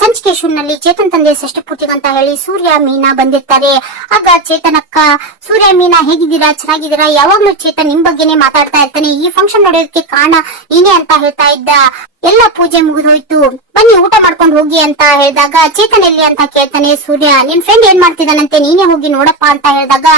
ಸಂಚಿಕೆ ಶೂನ್ನಲ್ಲಿ ಚೇತನ್ ತಂದೆ ಷಷ್ಠ ಪೂರ್ತಿಗಂತ ಹೇಳಿ ಸೂರ್ಯ ಮೀನಾ ಬಂದಿರ್ತಾರೆ. ಆಗ ಚೇತನಕ್ಕ ಸೂರ್ಯ ಮೀನಾ ಹೇಗಿದ್ದೀರಾ, ಚೆನ್ನಾಗಿದ್ದೀರಾ, ಯಾವಾಗ್ಲೂ ಚೇತನ್ ನಿಮ್ ಬಗ್ಗೆನೆ ಮಾತಾಡ್ತಾ ಇರ್ತಾನೆ, ಈ ಫಂಕ್ಷನ್ ನಡೆಯೋದಕ್ಕೆ ಕಾರಣ ನೀನೇ ಅಂತ ಹೇಳ್ತಾ ಇದ್ದ, ಎಲ್ಲ ಪೂಜೆ ಮುಗಿದೋಯ್ತು, ಬನ್ನಿ ಊಟ ಮಾಡ್ಕೊಂಡು ಹೋಗಿ ಅಂತ ಹೇಳಿದಾಗ ಚೇತನ್ ಎಲ್ಲಿ ಅಂತ ಕೇಳ್ತಾನೆ ಸೂರ್ಯ. ನಿನ್ ಫ್ರೆಂಡ್ ಏನ್ ಮಾಡ್ತಿದ್ದಾನಂತೆ, ನೀನೇ ಹೋಗಿ ನೋಡಪ್ಪ ಅಂತ ಹೇಳಿದಾಗ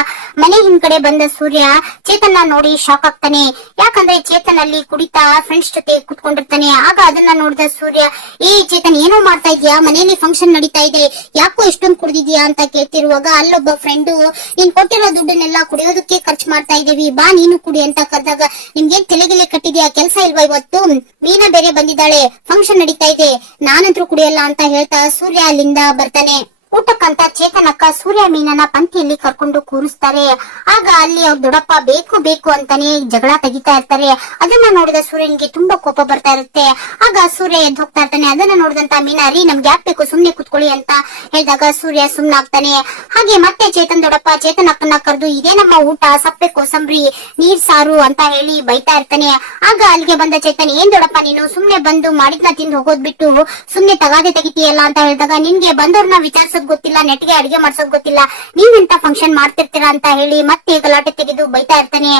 ಮನೆ ಹಿಂದ್ಗಡೆ ಬಂದ ಸೂರ್ಯ ಚೇತನ್ ನೋಡಿ ಶಾಕ್ ಆಗ್ತಾನೆ. ಯಾಕಂದ್ರೆ ಚೇತನ್ ಅಲ್ಲಿ ಕುಡಿತಾ ಫ್ರೆಂಡ್ಸ್ ಜೊತೆ ಕುತ್ಕೊಂಡಿರ್ತಾನೆ. ಆಗ ಅದನ್ನ ನೋಡಿದ ಸೂರ್ಯ, ಏ ಚೇತನ್ ಏನೋ ಮಾಡ್ತಾ ಇದ್ಯಾ, ಮನೆಯಲ್ಲಿ ಫಂಕ್ಷನ್ ನಡೀತಾ ಇದೆ, ಯಾಕೋ ಇಷ್ಟೊಂದು ಕುಡಿದಿದ್ಯಾ ಅಂತ ಕೇಳ್ತಿರುವಾಗ ಅಲ್ಲೊಬ್ಬ ಫ್ರೆಂಡು, ನೀನ್ ಕೊಟ್ಟಿರೋ ದುಡ್ಡನ್ನೆಲ್ಲ ಕುಡಿಯೋದಕ್ಕೆ ಖರ್ಚು ಮಾಡ್ತಾ ಇದೀವಿ, ಬಾ ನೀನು ಕುಡಿ ಅಂತ ಕರೆದಾಗ, ನಿಮ್ಗೇನ್ ತಲೆಗೆಲೆ ಕಟ್ಟಿದ್ಯಾ, ಕೆಲ್ಸ ಇಲ್ವಾ ಇವತ್ತು, ಮೀನಾ ಬೇರೆ ಬಂದಿದ್ದಾಳೆ, ಫಂಕ್ಷನ್ ನಡೀತಾ ಇದೆ, ನಾನಂತರೂ ಕುಡಿಯಲ್ಲ ಅಂತ ಹೇಳ್ತಾ ಸೂರ್ಯ ಅಲ್ಲಿಂದ ಬರ್ತಾನೆ. ಊಟಕ್ಕಂತ ಚೇತನಕ್ಕ ಸೂರ್ಯ ಮೀನನ ಪಂಕ್ತಿಯಲ್ಲಿ ಕರ್ಕೊಂಡು ಕೂರಿಸ್ತಾರೆ. ಆಗ ಅಲ್ಲಿ ಅವ್ರ ದೊಡ್ಡಪ್ಪ ಬೇಕು ಬೇಕು ಅಂತಾನೆ ಜಗಳ ತೆಗಿತಾ ಇರ್ತಾರೆ. ಅದನ್ನ ನೋಡಿದ ಸೂರ್ಯನಿಗೆ ತುಂಬಾ ಕೋಪ ಬರ್ತಾ ಇರುತ್ತೆ. ಆಗ ಸೂರ್ಯ ಎದ್ದು ಹೋಗ್ತಾ ಇರ್ತಾನೆ. ಅದನ್ನ ನೋಡಿದಂತ ಮೀನಾ, ರೀ ನಮ್ಗೆ ಯಾಕೆ ಬೇಕು, ಸುಮ್ನೆ ಕುತ್ಕೊಳ್ಳಿ ಅಂತ ಹೇಳಿದಾಗ ಸೂರ್ಯ ಸುಮ್ನಾಗ್ತಾನೆ. ಹಾಗೆ ಮತ್ತೆ ಚೇತನ್ ದೊಡ್ಡಪ್ಪ ಚೇತನಕ್ಕನ್ನ ಕರೆದು, ಇದೇ ನಮ್ಮ ಊಟ, ಸಪ್ಪೆ ಕೋಸಂಬರಿ, ನೀರ್ ಸಾರು ಅಂತ ಹೇಳಿ ಬೈತಾ ಇರ್ತಾನೆ. ಆಗ ಅಲ್ಲಿಗೆ ಬಂದ ಚೇತನ್, ಏನ್ ದೊಡ್ಡಪ್ಪ ನೀನು ಸುಮ್ನೆ ಬಂದು ಮಾಡಿದ್ನ ತಿಂದು ಹೋಗೋದ್ ಬಿಟ್ಟು ಸುಮ್ನೆ ತಗಾದೆ ತೆಗಿತೀಯಲ್ಲ ಅಂತ ಹೇಳಿದಾಗ, ನಿನ್ಗೆ ಬಂದವ್ರನ್ನ ವಿಚಾರಿಸೋದ್ ಗೊತ್ತಿಲ್ಲ, ನೆಟ್ಗೆ ಅಡಿಗೆ ಮಾಡ್ಸೋದ್ ಗೊತ್ತಿಲ್ಲ, ನೀವೆಂತ ಫಂಕ್ಷನ್ ಮಾಡ್ತಿರ್ತೀರಾ ಅಂತ ಹೇಳಿ ಮತ್ತೆ ಗಲಾಟೆ ತೆಗೆದು ಬೈತಾ ಇರ್ತಾನೆ.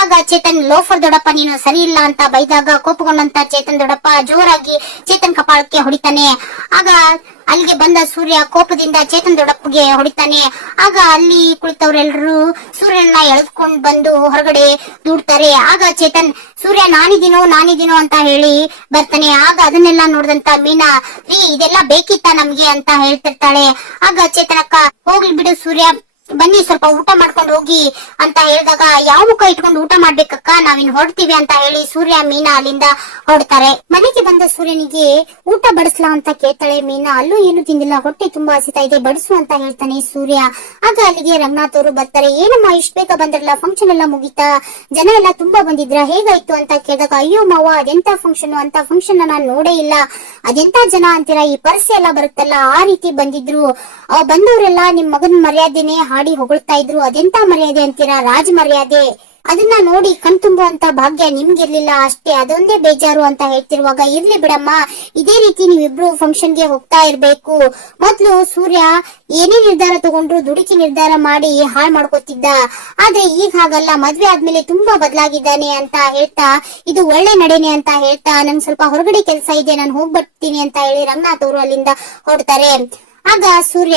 ಆಗ ಚೇತನ್, ಲೋಫರ್ ದೊಡ್ಡಪ್ಪ ನೀನು ಸರಿ ಇಲ್ಲ ಅಂತ ಬೈದಾಗ ಕೋಪಗೊಂಡಂತ ಚೇತನ್ ದೊಡ್ಡಪ್ಪ ಜೋರಾಗಿ ಚೇತನ್ ಕಪಾಳಕ್ಕೆ ಹೊಡಿತಾನೆ. ಆಗ ಅಲ್ಲಿಗೆ ಬಂದ ಸೂರ್ಯ ಕೋಪದಿಂದ ಚೇತನ್ ದೊಡ್ಡಪ್ಪಗೆ ಹೊಡಿತಾನೆ. ಆಗ ಅಲ್ಲಿ ಕುಳಿತವ್ರೆಲ್ಲರೂ ಸೂರ್ಯನ ಎಳೆದುಕೊಂಡ್ ಬಂದು ಹೊರಗಡೆ ದೂಡ್ತಾರೆ. ಆಗ ಚೇತನ್, ಸೂರ್ಯ ನಾನಿದ್ದೀನೋ ಅಂತ ಹೇಳಿ ಬರ್ತಾನೆ. ಆಗ ಅದನ್ನೆಲ್ಲ ನೋಡಿದಂತ ಮೀನಾ, ರೀ ಇದೆಲ್ಲ ಬೇಕಿತ್ತ ನಮ್ಗೆ ಅಂತ ಹೇಳ್ತಿರ್ತಾಳೆ. ಆಗ ಚೇತನಕ್ಕ, ಹೋಗ್ಲಿ ಬಿಡು ಸೂರ್ಯ, ಬನ್ನಿ ಸ್ವಲ್ಪ ಊಟ ಮಾಡ್ಕೊಂಡು ಹೋಗಿ ಅಂತ ಹೇಳಿದಾಗ, ಯಾವ ಮುಖ ಇಟ್ಕೊಂಡು ಊಟ ಮಾಡ್ಬೇಕಕ್ಕ, ನಾವಿನ್ ಹೊರಡ್ತೀವಿ ಅಂತ ಹೇಳಿ ಸೂರ್ಯ ಮೀನಾ ಅಲ್ಲಿಂದ ಹೊರಡ್ತಾರೆ. ಮನೆಗೆ ಬಂದ ಸೂರ್ಯನಿಗೆ ಊಟ ಬಡಿಸ್ಲಾ ಅಂತ ಕೇಳ್ತಾಳೆ ಮೀನಾ. ಅಲ್ಲೂ ಏನು ತಿಂದಿಲ್ಲ, ಹೊಟ್ಟೆ ತುಂಬಾ ಹಸಿತಾ ಇದೆ, ಬಡಿಸು ಅಂತ ಹೇಳ್ತಾನೆ ಸೂರ್ಯ. ಆಗ ಅಲ್ಲಿಗೆ ರಂಗನಾಥ್ ಅವರು ಬರ್ತಾರೆ. ಏನಮ್ಮ ಇಷ್ಟ ಬೇಗ ಬಂದ್ರಲ್ಲ, ಫಂಕ್ಷನ್ ಎಲ್ಲ ಮುಗಿತಾ, ಜನ ಎಲ್ಲ ತುಂಬಾ ಬಂದಿದ್ರ, ಹೇಗಾಯ್ತು ಅಂತ ಕೇಳಿದಾಗ, ಅಯ್ಯೋ ಮಾವ ಅದೆಂತ ಫಂಕ್ಷನ್, ಅಂತ ಫಂಕ್ಷನ್ ನಾನು ನೋಡೇ ಇಲ್ಲ, ಅದೆಂತ ಜನ ಅಂತೀರಾ, ಈ ಪರ್ಸೆ ಎಲ್ಲ ಬರುತ್ತಲ್ಲ ಆ ರೀತಿ ಬಂದಿದ್ರು, ಬಂದವರೆಲ್ಲ ನಿಮ್ ಮಗನ್ ಮರ್ಯಾದೆನೆ ಹಾಡಿ ಹೊಗಳ್ತಾ ಇದ್ರು, ಅದೆಂತ ಮರ್ಯಾದೆ ಅಂತೀರಾ, ರಾಜ ಮರ್ಯಾದೆ, ಅದನ್ನ ನೋಡಿ ಕಣ್ತುಂಬುವಂತ ಭಾಗ್ಯ ನಿಮ್ಗಿರ್ಲಿಲ್ಲ ಅಷ್ಟೇ, ಅದೊಂದೇ ಬೇಜಾರು ಅಂತ ಹೇಳ್ತಿರುವಾಗ, ಇರ್ಲಿ ಬಿಡಮ್ಮ, ಇದೇ ರೀತಿ ನೀವಿಬ್ರು ಫಂಕ್ಷನ್ ಗೆ ಹೋಗ್ತಾ ಇರ್ಬೇಕು. ಮೊದ್ಲು ಸೂರ್ಯ ಏನೇ ನಿರ್ಧಾರ ತಗೊಂಡ್ರು ದುಡುಕಿ ನಿರ್ಧಾರ ಮಾಡಿ ಹಾಳ್ ಮಾಡ್ಕೋತಿದ್ದ, ಆದ್ರೆ ಈಗ ಹಾಗಲ್ಲ, ಮದ್ವೆ ಆದ್ಮೇಲೆ ತುಂಬಾ ಬದಲಾಗಿದ್ದಾನೆ ಅಂತ ಹೇಳ್ತಾ, ಇದು ಒಳ್ಳೆ ನಡೆನೆ ಅಂತ ಹೇಳ್ತಾ, ನನ್ ಸ್ವಲ್ಪ ಹೊರಗಡೆ ಕೆಲಸ ಇದೆ, ನಾನು ಹೋಗ್ಬರ್ತೀನಿ ಅಂತ ಹೇಳಿ ರಂಗನಾಥ್ ಅವರು ಅಲ್ಲಿಂದ ಹೊರಡ್ತಾರೆ. ಆಗ ಸೂರ್ಯ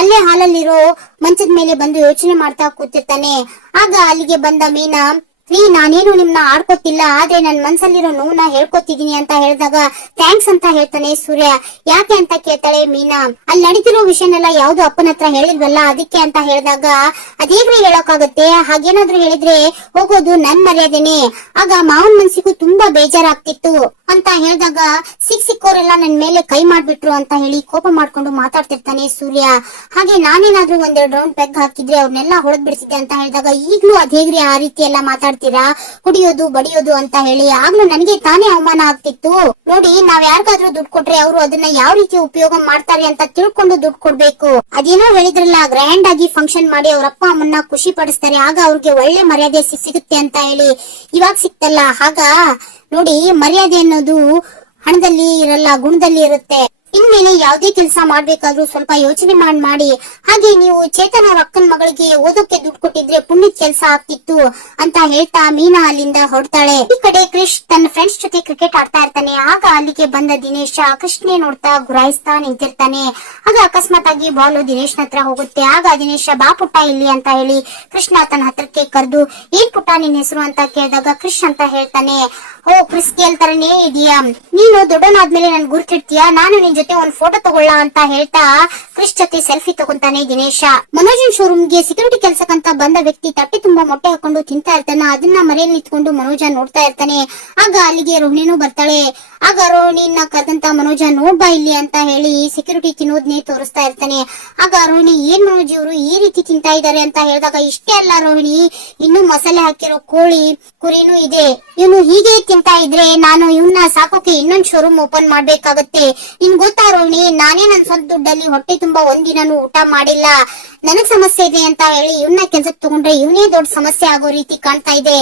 ಅಲ್ಲೇ ಹಾಲಲ್ಲಿರೋ ಮಂಚದ ಮೇಲೆ ಬಂದು ಯೋಚನೆ ಮಾಡ್ತಾ ಕೂತಿರ್ತಾನೆ. ಆಗ ಅಲ್ಲಿಗೆ ಬಂದ ಮೀನಾ, ರೀ ನಾನೇನು ನಿಮ್ನ ಆಡ್ಕೋತಿಲ್ಲ, ಆದ್ರೆ ನನ್ ಮನ್ಸಲ್ಲಿರೋ ನೋವನ್ನ ಹೇಳ್ಕೊತಿದೀನಿ ಅಂತ ಹೇಳಿದಾಗ, ಥ್ಯಾಂಕ್ಸ್ ಅಂತ ಹೇಳ್ತಾನೆ ಸೂರ್ಯ. ಯಾಕೆ ಅಂತ ಕೇಳ್ತಾಳೆ ಮೀನಾ. ಅಲ್ಲಿ ನಡೀತಿರೋ ವಿಷಯನೆಲ್ಲ ಯಾವ್ದು ಅಪ್ಪನ ಹತ್ರ ಹೇಳಿಲ್ವಲ್ಲ, ಅದಕ್ಕೆ ಅಂತ ಹೇಳಿದಾಗ, ಅದೇಗ್ರಿ ಹೇಳೋಕಾಗತ್ತೆ, ಹಾಗೇನಾದ್ರೂ ಹೇಳಿದ್ರೆ ಹೋಗೋದು ನನ್ ಮರ್ಯಾದೆನೆ, ಆಗ ಮಾವನ್ ಮನ್ಸಿಗೂ ತುಂಬಾ ಬೇಜಾರಾಗ್ತಿತ್ತು ಅಂತ ಹೇಳಿದಾಗ, ಸಿಕ್ಕೋರೆಲ್ಲ ನನ್ ಮೇಲೆ ಕೈ ಮಾಡ್ಬಿಟ್ರು ಅಂತ ಹೇಳಿ ಕೋಪ ಮಾಡ್ಕೊಂಡು ಮಾತಾಡ್ತಿರ್ತಾನೆ ಸೂರ್ಯ. ಹಾಗೆ ನಾನೇನಾದ್ರೂ ಒಂದೆರಡು ರೌಂಡ್ ಪೆಗ್ ಹಾಕಿದ್ರೆ ಅವ್ರನ್ನೆಲ್ಲ ಹೊಡೆದ್ ಬಿಡ್ತಿದ್ದೆ ಅಂತ ಹೇಳಿದಾಗ, ಈಗ್ಲೂ ಅದೇಗ್ರಿ ಆ ರೀತಿ ಎಲ್ಲ ಮಾತಾಡ್ತೀರಾ, ಕುಡಿಯೋದು ಬಡಿಯೋದು ಅಂತ ಹೇಳಿ, ಆಗ್ಲೂ ನನಗೆ ತಾನೇ ಅವಮಾನ ಆಗ್ತಿತ್ತು ನೋಡಿ, ನಾವ್ ಯಾರಿಗಾದ್ರೂ ದುಡ್ಡು ಕೊಟ್ರೆ ಅವರು ಅದನ್ನ ಯಾವ ರೀತಿ ಉಪಯೋಗ ಮಾಡ್ತಾರೆ ಅಂತ ತಿಳ್ಕೊಂಡು ದುಡ್ಡು ಕೊಡ್ಬೇಕು, ಅದೇನೋ ಹೇಳಿದ್ರಲ್ಲ, ಗ್ರ್ಯಾಂಡ್ ಆಗಿ ಫಂಕ್ಷನ್ ಮಾಡಿ ಅವ್ರ ಅಪ್ಪ ಅಮ್ಮನ್ನ ಖುಷಿ ಪಡಿಸ್ತಾರೆ, ಆಗ ಅವ್ರಿಗೆ ಒಳ್ಳೆ ಮರ್ಯಾದೆ ಸಿಗುತ್ತೆ ಅಂತ ಹೇಳಿ, ಇವಾಗ ಸಿಕ್ತಲ್ಲ, ಆಗ ನೋಡಿ ಮರ್ಯಾದೆ ಅನ್ನೋದು ಹಣದಲ್ಲಿ ಇರಲ್ಲ, ಗುಣದಲ್ಲಿ ಇರುತ್ತೆ. ಇನ್ಮೇಲೆ ಯಾವ್ದೇ ಕೆಲಸ ಮಾಡ್ಬೇಕಾದ್ರೂ ಸ್ವಲ್ಪ ಯೋಚನೆ ಮಾಡಿ, ಹಾಗೆ ನೀವು ಚೇತನ ಅವ್ರ ಅಕ್ಕನ ಮಗಳಿಗೆ ಓದೋಕೆ ದುಡ್ಡು ಕೊಟ್ಟಿದ್ರೆ ಪುಣ್ಯದ ಕೆಲಸ ಆಗ್ತಿತ್ತು ಅಂತ ಹೇಳ್ತಾ ಮೀನಾ ಅಲ್ಲಿಂದ ಹೊರಡ್ತಾಳೆ. ಈ ಕಡೆ ಕ್ರಿಶ್ ತನ್ನ ಫ್ರೆಂಡ್ಸ್ ಜೊತೆ ಕ್ರಿಕೆಟ್ ಆಡ್ತಾ ಇರ್ತಾನೆ. ಆಗ ಅಲ್ಲಿಗೆ ಬಂದ ದಿನೇಶ ಕೃಷ್ಣೆ ನೋಡ್ತಾ ಗುರಾಯಿಸ್ತಾ ನಿಂತಿರ್ತಾನೆ. ಆಗ ಅಕಸ್ಮಾತ್ ಆಗಿ ಬಾಲ್ ದಿನೇಶ್ನ ಹತ್ರ ಹೋಗುತ್ತೆ. ಆಗ ದಿನೇಶ, ಬಾ ಪುಟ್ಟ ಇಲ್ಲಿ ಅಂತ ಹೇಳಿ ಕೃಷ್ಣ ತನ್ನ ಹತ್ರಕ್ಕೆ ಕರೆದು, ಏನ್ ಪುಟ್ಟ ನಿನ್ ಹೆಸರು ಅಂತ ಕೇಳಿದಾಗ ಕ್ರಿಶ್ ಅಂತ ಹೇಳ್ತಾನೆ. ಓ ಕ್ರಿಸ್ ಕೇಳ್ತಾರನೇ ಇದೀಯಾ, ನೀನು ದೊಡ್ಡನಾದ್ಮೇಲೆ ನನ್ ಗುರ್ತಿಡ್ತೀಯಾ, ನಾನು ನಿನ್ ಜೊತೆ ಒಂದ್ ಫೋಟೋ ತಗೊಳ್ಳ ಅಂತ ಹೇಳ್ತಾ ಕ್ರಿಶ್ ಜೊತೆ ಸೆಲ್ಫಿ ತಗೊಂತಾನೆ ದಿನೇಶ. ಮನೋಜನ್ ಶೋರೂಮ್ ಗೆ ಸೆಕ್ಯೂರಿಟಿ ಕೆಲ್ಸಕ್ಕಂತ ಬಂದ ವ್ಯಕ್ತಿ ತಟ್ಟೆ ತುಂಬಾ ಮೊಟ್ಟೆ ಹಾಕೊಂಡು ತಿಂತಾ ಇರ್ತಾನ. ಅದನ್ನ ಮರೆಯಲ್ಲಿ ನಿಂತ್ಕೊಂಡು ಮನೋಜ ನೋಡ್ತಾ ಇರ್ತಾನೆ. ಆಗ ಅಲ್ಲಿಗೆ ರೋಹಿಣಿನೂ ಬರ್ತಾಳೆ. ಆಗ ರೋಹಿಣಿನ ಕರೆದಂತ ಮನೋಜ, ನೋಡ್ಬಾ ಇಲ್ಲಿ ಅಂತ ಹೇಳಿ ಸೆಕ್ಯೂರಿಟಿ ತಿನ್ನೋದ್ನೇ ತೋರಿಸ್ತಾ ಇರ್ತಾನೆ. ಆಗ ರೋಹಿಣಿ, ಏನ್ ಮನೋಜ್ ಇವರು ಈ ರೀತಿ ತಿಂತಾ ಇದಾರೆ ಅಂತ ಹೇಳಿದಾಗ, ಇಷ್ಟೇ ಅಲ್ಲ ರೋಹಿಣಿ, ಇನ್ನು ಮಸಾಲೆ ಹಾಕಿರೋ ಕೋಳಿ ಕುರಿನೂ ಇದೆ, ಇವನು ಹೀಗೆ ತಿಂತಾ ಇದ್ರೆ ನಾನು ಇವನ್ನ ಸಾಕೋಕೆ ಇನ್ನೊಂದ್ ಶೋರೂಮ್ ಓಪನ್ ಮಾಡ್ಬೇಕಾಗತ್ತೆ, ನಿನ್ ಗೊತ್ತಾ ರೋಹಿಣಿ, ನಾನೇ ನನ್ ಸ್ವಂತ ದುಡ್ಡಲ್ಲಿ ಹೊಟ್ಟೆ ತುಂಬಾ ಒಂದಿನೂ ಊಟ ಮಾಡಿಲ್ಲ, ನನಗ್ ಸಮಸ್ಯೆ ಇದೆ ಅಂತ ಹೇಳಿ ಇವನ್ನ ಕೆಲ್ಸಕ್ಕೆ ತಗೊಂಡ್ರೆ ಇವನೇ ದೊಡ್ಡ ಸಮಸ್ಯೆ ಆಗೋ ರೀತಿ ಕಾಣ್ತಾ ಇದೆ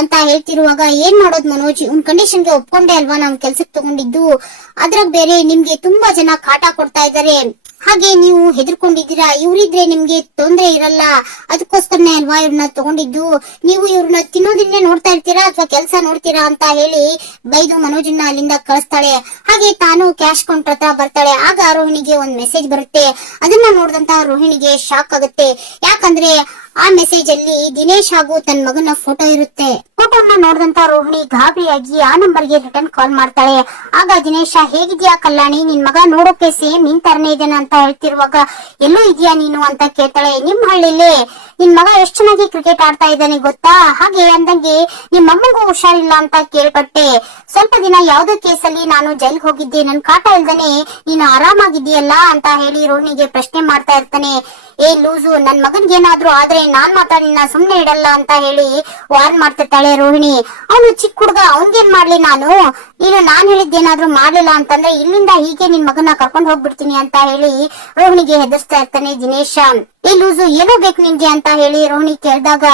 ಅಂತ ಹೇಳ್ತಿರುವಾಗ ಏನ್ ಮಾಡೋದ್ ಮನೋಜ್, ಇವ್ನ್ ಕಂಡೀಷನ್ಗೆ ಒಪ್ಕೊಂಡೆ ಅಲ್ವಾ ನಾವ್ ಕೆಲ್ಸಕ್ ತಗೊಂಡಿದ್ದು, ಅದ್ರಾಗ ಬೇರೆ ನಿಮ್ಗೆ ತುಂಬಾ ಜನ ಕಾಟ ಕೊಡ್ತಾ ಇದಾರೆ, ಹಾಗೆ ನೀವು ಹೆದರ್ಕೊಂಡಿದ್ದೀರಾ, ಇವ್ರಿದ್ರೆ ನಿಮ್ಗೆ ತೊಂದ್ರೆ ಇರಲ್ಲ, ಅದಕ್ಕೋಸ್ಕರನೇ ಅಲ್ವಾ ಇವ್ರನ್ನ ತಗೊಂಡಿದ್ದು, ನೀವು ಇವ್ರನ್ನ ತಿನ್ನೋದನ್ನೇ ನೋಡ್ತಾ ಇರ್ತೀರಾ ಅಥವಾ ಕೆಲಸ ನೋಡ್ತೀರಾ ಅಂತ ಹೇಳಿ ಬೈದು ಮನೋಜನ್ನ ಅಲ್ಲಿಂದ ಕಳಿಸ್ತಾಳೆ. ಹಾಗೆ ತಾನು ಕ್ಯಾಶ್ ಕೌಂಟರ್ ಹತ್ರ ಬರ್ತಾಳೆ. ಆಗ ರೋಹಿಣಿಗೆ ಒಂದ್ ಮೆಸೇಜ್ ಬರುತ್ತೆ. ಅದನ್ನ ನೋಡಿದಂತ ರೋಹಿಣಿಗೆ ಶಾಕ್ ಆಗುತ್ತೆ. ಯಾಕಂದ್ರೆ ಆ ಮೆಸೇಜ್ ಅಲ್ಲಿ ದಿನೇಶ್ ಹಾಗೂ ತನ್ನ ಮಗನ ಫೋಟೋ ಇರುತ್ತೆ. ಫೋಟೋನ ನೋಡಿದಂತ ರೋಹಿಣಿ ಗಾಬರಿಯಾಗಿ ಆ ನಂಬರ್ಗೆ ರಿಟರ್ನ್ ಕಾಲ್ ಮಾಡ್ತಾಳೆ. ಆಗ ದಿನೇಶ, ಹೇಗಿದ್ಯಾ ಕಲ್ಯಾಣಿ, ನಿನ್ ಮಗ ನೋಡೋಕೆ ಸೇಮ್ ನಿನ್ ತರನೇ ಇದ್ದಾನೆ ಅಂತ ಹೇಳ್ತಿರುವಾಗ ಎಲ್ಲೋ ಇದೆಯಾ ನೀನು ಅಂತ ಕೇಳ್ತಾಳೆ. ನಿಮ್ ಹಳ್ಳಿಲಿ ನಿನ್ ಮಗ ಎಷ್ಟ್ ಚೆನ್ನಾಗಿ ಕ್ರಿಕೆಟ್ ಆಡ್ತಾ ಇದ್ದಾನೆ ಗೊತ್ತಾ, ಹಾಗೆ ಅಂದಂಗೆ ನಿಮ್ ಅಮ್ಮಗೂ ಹುಷಾರಿಲ್ಲ ಅಂತ ಕೇಳ್ಪಟ್ಟೆ, ಸ್ವಲ್ಪ ದಿನ ಯಾವ್ದೋ ಕೇಸಲ್ಲಿ ನಾನು ಜೈಲ್ ಹೋಗಿದ್ದೆ, ನನ್ ಕಾಟ ಇಲ್ದಾನೆ ನೀನು ಆರಾಮಾಗಿದ್ದೀಯಲ್ಲ ಅಂತ ಹೇಳಿ ರೋಹಿಣಿಗೆ ಪ್ರಶ್ನೆ ಮಾಡ್ತಾ ಇರ್ತಾನೆ. ಏ ಲೂಸು, ನನ್ ಮಗನ್ಗೆ ಏನಾದ್ರೂ ಆದ್ರೆ ನಾನ್ ಮಾತ್ರ ನಿನ್ನ ಸುಮ್ನೆ ಇಡಲ್ಲ ಅಂತ ಹೇಳಿ ವಾರ್ನ್ ಮಾಡ್ತಿರ್ತಾಳೆ ರೋಹಿಣಿ. ಅವನು ಚಿಕ್ಕ ಹುಡುಗ, ಅವನ್ಗೇನ್ ಮಾಡ್ಲಿ ನಾನು, ನೀನು ನಾನ್ ಹೇಳಿದ್ದೇನಾದ್ರೂ ಮಾಡ್ಲಿಲ್ಲ ಅಂತಂದ್ರೆ ಇಲ್ಲಿಂದ ಹೀಗೆ ನಿನ್ ಮಗನ ಕರ್ಕೊಂಡ್ ಹೋಗ್ಬಿಡ್ತೀನಿ ಅಂತ ಹೇಳಿ ರೋಹಿಣಿಗೆ ಹೆದರ್ಸ್ತಾ ಇರ್ತಾನೆ ದಿನೇಶ. ಏ ಲೂಸು, ಏನೋ ಬೇಕು ನಿನ್ಗೆ ಅಂತ ಹೇಳಿ ರೋಹಿಣಿ ಕೇಳಿದಾಗ,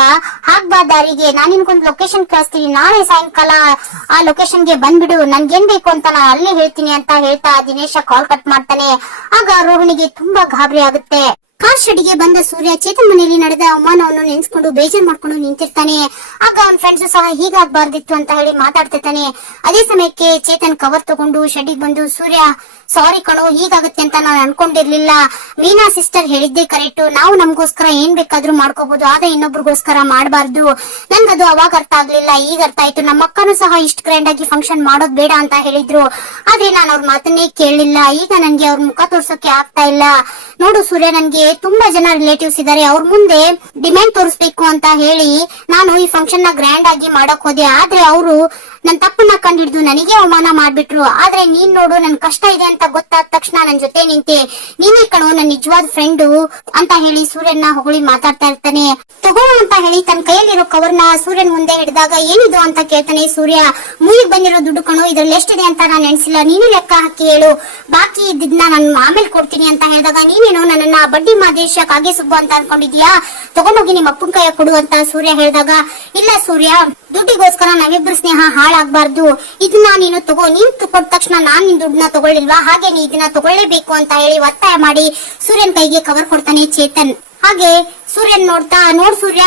ಹಾಗ್ಬಾ ದಾರಿಗೆ, ನಾನ್ ನಿನ್ಗೊಂದು ಲೊಕೇಶನ್ ಕಳಿಸ್ತೀನಿ, ನಾಳೆ ಸಾಯಂಕಾಲ ಆ ಲೊಕೇಶನ್ ಗೆ ಬಂದ್ಬಿಡು, ನನ್ಗೇನ್ ಬೇಕು ಅಂತ ನಾನು ಅಲ್ಲೇ ಹೇಳ್ತೀನಿ ಅಂತ ಹೇಳ್ತಾ ದಿನೇಶ ಕಾಲ್ ಕಟ್ ಮಾಡ್ತಾನೆ. ಆಗ ರೋಹಿಣಿಗೆ ತುಂಬಾ ಗಾಬರಿ ಆಗುತ್ತೆ. ಕಾರ್ ಶೆಡ್ಗೆ ಬಂದ ಸೂರ್ಯ ಚೇತನ್ ಮನೆಯಲ್ಲಿ ನಡೆದ ಅವಮಾನವನ್ನು ನೆನೆಸ್ಕೊಂಡು ಬೇಜಾರ್ ಮಾಡ್ಕೊಂಡು ನಿಂತಿರ್ತಾನೆ. ಆಗ ಅವನ್ ಫ್ರೆಂಡ್ಸ್ ಸಹ ಹೀಗಾಗ್ಬಾರ್ದಿತ್ತು ಅಂತ ಹೇಳಿ ಮಾತಾಡ್ತಿರ್ತಾನೆ. ಅದೇ ಸಮಯಕ್ಕೆ ಚೇತನ್ ಕವರ್ ತಗೊಂಡು ಶೆಡ್ಡಿಗೆ ಬಂದು, ಸೂರ್ಯ ಸಾರಿ ಕಣೋ, ಹೀಗಾಗುತ್ತೆ ಅಂತ ನಾನು ಅನ್ಕೊಂಡಿರ್ಲಿಲ್ಲ, ಮೀನಾ ಸಿಸ್ಟರ್ ಹೇಳಿದ್ದೆ ಕರೆಕ್ಟ್, ನಾವು ನಮ್ಗೋಸ್ಕರ ಏನ್ ಬೇಕಾದ್ರೂ ಮಾಡ್ಕೋಬಹುದು, ಆದ್ರೆ ಇನ್ನೊಬ್ರಿಗೋಸ್ಕರ ಮಾಡಬಾರ್ದು, ನನ್ಗದು ಅವಾಗ ಅರ್ಥ ಆಗ್ಲಿಲ್ಲ, ಈಗ ಅರ್ಥ ಆಯ್ತು, ನಮ್ಮ ಅಕ್ಕನೂ ಸಹ ಇಷ್ಟ ಗ್ರ್ಯಾಂಡ್ ಆಗಿ ಫಂಕ್ಷನ್ ಮಾಡೋದ್ ಬೇಡ ಅಂತ ಹೇಳಿದ್ರು, ಆದ್ರೆ ನಾನು ಅವ್ರ ಮಾತನ್ನೇ ಕೇಳಲಿಲ್ಲ, ಈಗ ನನ್ಗೆ ಅವ್ರ ಮುಖ ತೋರ್ಸೋಕೆ ಆಗ್ತಾ ಇಲ್ಲ. ನೋಡು ಸೂರ್ಯ, ನನ್ಗೆ ತುಂಬಾ ಜನ ರಿಲೇಟಿವ್ಸ್ ಇದಾರೆ, ಅವ್ರ ಮುಂದೆ ಡಿಮ್ಯಾಂಡ್ ತೋರಿಸ್ಬೇಕು ಅಂತ ಹೇಳಿ ನಾನು ಈ ಫಂಕ್ಷನ್ ನ ಗ್ರ್ಯಾಂಡ್ ಆಗಿ ಮಾಡಕ್ ಹೋದೆ, ಆದ್ರೆ ಅವರು ನನ್ ತಪ್ಪನ್ನ ಕಂಡಿಡ್ದು ನನಗೆ ಅವಮಾನ ಮಾಡ್ಬಿಟ್ರು, ಆದ್ರೆ ನೀನ್ ನೋಡು ನನ್ ಕಷ್ಟ ಇದೆ ಅಂತ ಗೊತ್ತಾದ ತಕ್ಷಣ ನನ್ ಜೊತೆ ನಿಂತೆ, ನೀನೇ ಕಣೋ ನನ್ ನಿಜವಾದ ಫ್ರೆಂಡು ಅಂತ ಹೇಳಿ ಸೂರ್ಯನ ಹೊಗಳಿ ಮಾತಾಡ್ತಾ ಇರ್ತಾನೆ. ತಗೋಣ ಅಂತ ಹೇಳಿ ತನ್ನ ಕೈಯಲ್ಲಿರೋ ಕವರ್ನ ಸೂರ್ಯನ್ ಮುಂದೆ ಹಿಡಿದಾಗ, ಏನಿದು ಅಂತ ಕೇಳ್ತಾನೆ ಸೂರ್ಯ. ಮೂವಿಗೆ ಬಂದಿರೋ ದುಡ್ಡು ಕಣೋ, ಇದ್ರಲ್ಲಿ ಎಷ್ಟಿದೆ ಅಂತ ನಾನು ಎಣಿಸಿಲ್ಲ, ನೀನು ಲೆಕ್ಕ ಹಾಕಿ ಹೇಳು, ಬಾಕಿ ಇದ್ದಿದ್ನ ನಾನು ಆಮೇಲೆ ಕೊಡ್ತೀನಿ ಅಂತ ಹೇಳಿದಾಗ, ನೀನೇನು ನನ್ನನ್ನ ಬಡ್ಡಿ ಮಾದೇಶ ಕಾಗೆ ಸುಬ್ಬು ಅಂತ ಅನ್ಕೊಂಡಿದ್ಯಾ, ತಗೊಂಡೋಗಿ ನಿಮ್ಮ ಅಪ್ಪನ ಕೈಯ ಕೊಡು ಅಂತ ಸೂರ್ಯ ಹೇಳಿದಾಗ, ಇಲ್ಲ ಸೂರ್ಯ, ದುಡ್ಡಿಗೋಸ್ಕರ ನಾವಿಬ್ರು ಸ್ನೇಹ ಹಾಳಾಗ್ಬಾರ್ದು, ಇದನ್ನ ನೀನು ತಗೋ, ನೀನ್ ಕೊಟ್ಟ ತಕ್ಷಣ ನಾನ್ ನಿನ್ ದುಡ್ಡನ್ನ ತಗೊಳ್ಳಿಲ್ವಾ, ಹಾಗೆ ನೀ ಇದನ್ನ ತಗೊಳ್ಳೇಬೇಕು ಅಂತ ಹೇಳಿ ಒತ್ತಾಯ ಮಾಡಿ ಸೂರ್ಯನ್ ಕೈಗೆ ಕವರ್ ಕೊಡ್ತಾನೆ ಚೇತನ್. ಹಾಗೆ ಸೂರ್ಯನ್ ನೋಡ್ತಾ, ನೋಡ್ ಸೂರ್ಯ,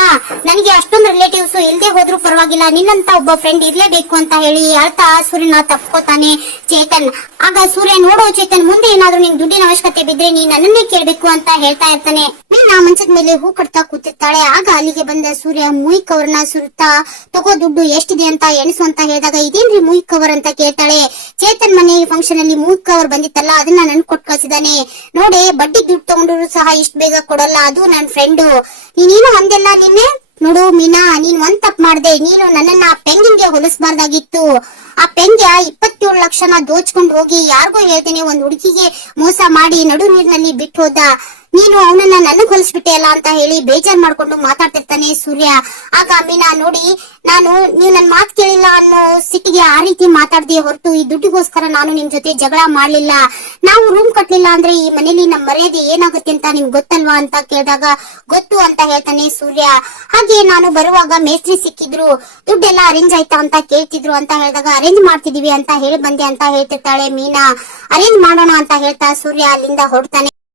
ನನಗೆ ಅಷ್ಟೊಂದು ರಿಲೇಟಿವ್ಸ್ ಇಲ್ದೇ ಹೋದ್ರು ಪರವಾಗಿಲ್ಲ, ನಿನ್ನಂತ ಒಬ್ಬ ಫ್ರೆಂಡ್ ಇರ್ಲೇಬೇಕು ಅಂತ ಹೇಳಿ ಅಳ್ತಾ ಸೂರ್ಯನ ತಪ್ಕೋತಾನೆ ಚೇತನ್. ಆಗ ಸೂರ್ಯ, ನೋಡೋ ಚೇತನ್, ಮುಂದೆ ಏನಾದ್ರೂ ನಿನ್ ದುಡ್ಡಿನ ಅವಶ್ಯಕತೆ ಬಿದ್ರೆ ನೀನ್ ನನ್ನನ್ನೇ ಕೇಳ್ಬೇಕು ಅಂತ ಹೇಳ್ತಾ ಇರ್ತಾನೆ. ಮೀನಾ ಮಂಚದ ಮೇಲೆ ಹೂ ಕಟ್ತಾ ಕೂತಿರ್ತಾಳೆ. ಆಗ ಅಲ್ಲಿಗೆ ಬಂದ ಸೂರ್ಯ ಮೂಯಿ ಕವರ್ನ ಸುರುತ್ತಾ, ತಗೋ ದುಡ್ಡು ಎಷ್ಟಿದೆ ಅಂತ ಎಣಿಸು ಅಂತ ಹೇಳಿದಾಗ, ಇದೇನ್ರಿ ಮೂಯಿ ಕವರ್ ಅಂತ ಕೇಳ್ತಾಳೆ. ಚೇತನ್ ಮನೆ ಫಂಕ್ಷನ್ ಅಲ್ಲಿ ಮೂಯಿ ಕವರ್ ಬಂದಿತ್ತಲ್ಲ, ಅದನ್ನ ನನ್ ಕೊಟ್ಟು ಕಳ್ಸಿದಾನೆ, ನೋಡೆ ಬಡ್ಡಿ ದುಡ್ಡು ತಗೊಂಡ್ರು ಸಹ ಇಷ್ಟ ಬೇಗ ಕೊಡಲ್ಲ, ಅದು ನನ್ ಫ್ರೆಂಡು, ನೀನೇನು ಒಂದೆಲ್ಲ ನಿನ್ನೆ ನೋಡು ಮೀನಾ, ನೀನ್ ಒಂದ್ ತಪ್ಪು ಮಾಡ್ದೆ, ನೀನು ನನ್ನನ್ನ ಪೆಂಗಿನ್ಗೆ ಹೋಲಿಸಬಾರ್ದಾಗಿತ್ತು, ಆ ಪೆಂಗ್ಯ 27 ಲಕ್ಷನ ದೋಚ್ಕೊಂಡು ಹೋಗಿ ಯಾರಿಗೋ ಹೇಳ್ತೇನೆ ಒಂದ್ ಹುಡುಗಿಗೆ ಮೋಸ ಮಾಡಿ ನಡು ನೀರಿನಲ್ಲಿ ಬಿಟ್ಟು ಹೋದ, ನೀನು ಅವನನ್ನ ನನಗ್ ಹೊಲಿಸ್ಬಿಟ್ಟೆ ಅಲ್ಲ ಅಂತ ಹೇಳಿ ಬೇಜಾರ್ ಮಾಡ್ಕೊಂಡು ಮಾತಾಡ್ತಿರ್ತಾನೆ ಸೂರ್ಯ. ಆಗ ಮೀನಾ, ನೋಡಿ ನೀವು ನನ್ ಮಾತ್ ಕೇಳಿಲ್ಲ ಅನ್ನೋ ಸಿಟ್ಟಿಗೆ ಆ ರೀತಿ ಮಾತಾಡ್ದೆ ಹೊರತು ಈ ದುಡ್ಡಿಗೋಸ್ಕರ ನಾನು ನಿಮ್ ಜೊತೆ ಜಗಳ ಮಾಡ್ಲಿಲ್ಲ, ನಾವು ರೂಮ್ ಕಟ್ಲಿಲ್ಲ ಅಂದ್ರೆ ಈ ಮನೇಲಿ ನಮ್ ಮರ್ಯಾದೆ ಏನಾಗುತ್ತೆ ಅಂತ ನಿಮ್ಗೆ ಗೊತ್ತಲ್ವಾ ಅಂತ ಕೇಳಿದಾಗ, ಗೊತ್ತು ಅಂತ ಹೇಳ್ತಾನೆ ಸೂರ್ಯ. ಹಾಗೆ ನಾನು ಬರುವಾಗ ಮೇಸ್ತ್ರಿ ಸಿಕ್ಕಿದ್ರು, ದುಡ್ಡೆಲ್ಲ ಅರೇಂಜ್ ಆಯ್ತಾ ಅಂತ ಕೇಳ್ತಿದ್ರು ಅಂತ ಹೇಳಿದಾಗ, ಅರೇಂಜ್ ಮಾಡ್ತಿದೀವಿ ಅಂತ ಹೇಳಿ ಬಂದೆ ಅಂತ ಹೇಳ್ತಿರ್ತಾಳೆ ಮೀನಾ. ಅರೇಂಜ್ ಮಾಡೋಣ ಅಂತ ಹೇಳ್ತಾ ಸೂರ್ಯ ಅಲ್ಲಿಂದ ಹೊರಡ್ತಾನೆ.